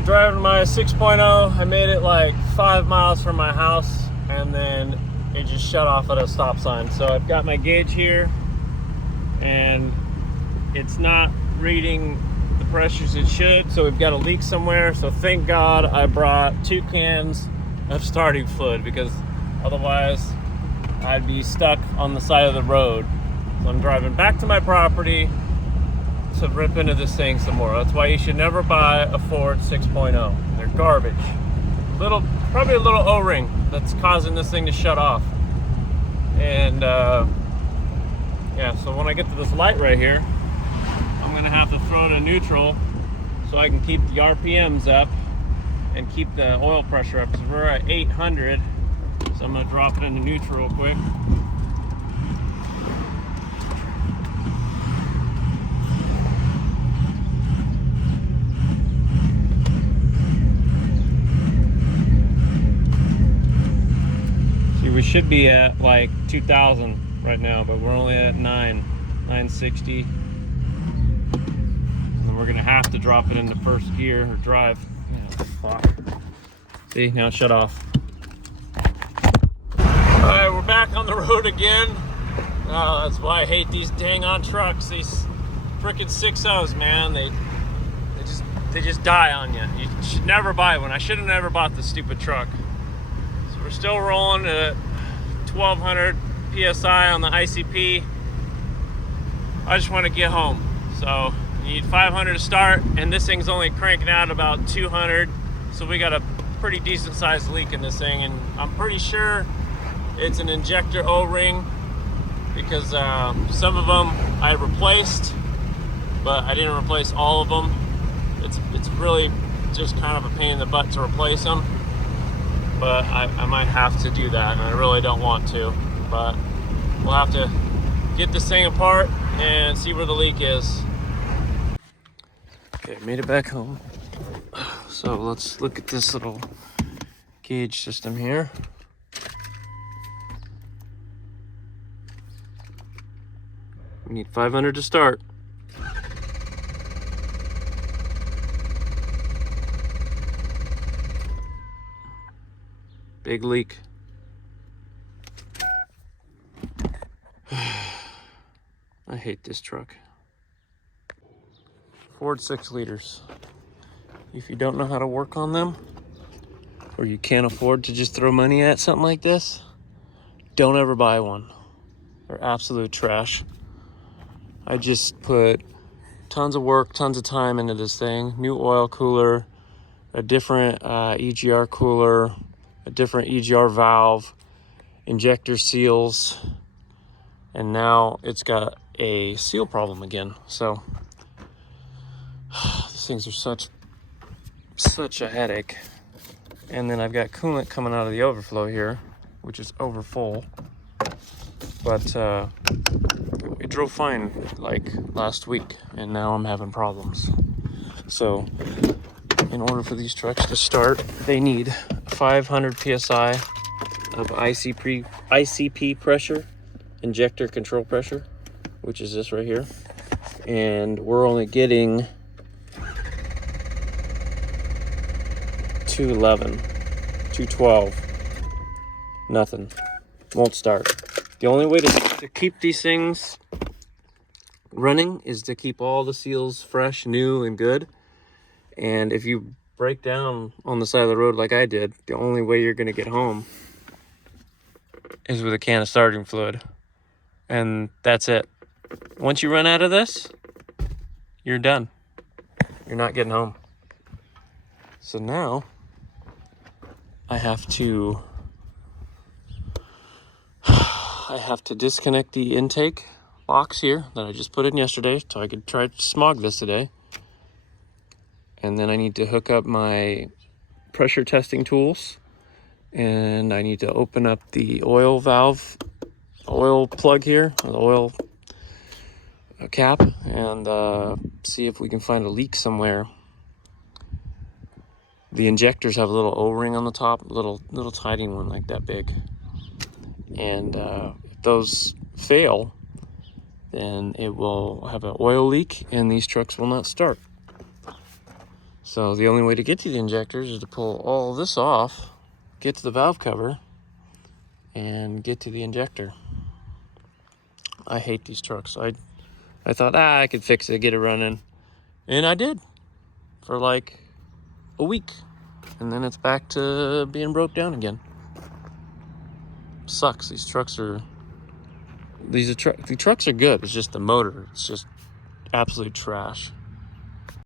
Alright, driving my 6.0. I made it like 5 miles from my house and then it just shut off at a stop sign. So I've got my gauge here and it's not reading the pressures it should. So we've got a leak somewhere. So thank God I brought 2 cans of starting fluid because otherwise I'd be stuck on the side of the road. So I'm driving back to my property to rip into this thing some more. That's why you should never buy a Ford 6.0. They're garbage. Probably a little O-ring that's causing this thing to shut off. And yeah, so when I get to this light right here, I'm gonna have to throw it in neutral so I can keep the RPMs up and keep the oil pressure up because we're at 800. So I'm gonna drop it into neutral real quick. We should be at like 2,000 right now, but we're only at 960. And then we're gonna have to drop it into first gear or drive. Oh, fuck. See, now it shut off. All right, we're back on the road again. Oh, that's why I hate these dang on trucks. These freaking 6.0s, man. They just die on you. You should never buy one. I should have never bought this stupid truck. So we're still rolling at 1200 PSI on the ICP. I just want to get home. So you need 500 to start, and this thing's only cranking out about 200. So we got a pretty decent sized leak in this thing, and I'm pretty sure it's an injector O-ring because some of them I replaced, but I didn't replace all of them. It's really just kind of a pain in the butt to replace them. But I might have to do that, and I really don't want to. But we'll have to get this thing apart and see where the leak is. Okay, made it back home. So let's look at this little gauge system here. We need 500 to start. Big leak. I hate this truck. Ford 6 liters. If you don't know how to work on them, or you can't afford to just throw money at something like this, don't ever buy one. They're absolute trash. I just put tons of work, tons of time into this thing. New oil cooler, a different EGR cooler, a different EGR valve, injector seals, and now it's got a seal problem again. So these things are such a headache. And then I've got coolant coming out of the overflow here, which is over full. But it drove fine like last week, and now I'm having problems. So in order for these trucks to start, they need 500 PSI of ICP pressure, injector control pressure, which is this right here. And we're only getting 211, 212, nothing, won't start. The only way to keep these things running is to keep all the seals fresh, new, and good. And if you break down on the side of the road like I did, the only way you're going to get home is with a can of starting fluid. And that's it. Once you run out of this, you're done. You're not getting home. So now I have to disconnect the intake box here that I just put in yesterday so I could try to smog this today. And then I need to hook up my pressure testing tools, and I need to open up the oil valve, oil plug here, the oil cap, and see if we can find a leak somewhere. The injectors have a little O-ring on the top, little tiny one like that big. And if those fail, then it will have an oil leak and these trucks will not start. So the only way to get to the injectors is to pull all this off, get to the valve cover, and get to the injector. I hate these trucks. I thought, I could fix it, get it running. And I did for like a week. And then it's back to being broke down again. Sucks. The trucks are good. It's just the motor. It's just absolute trash.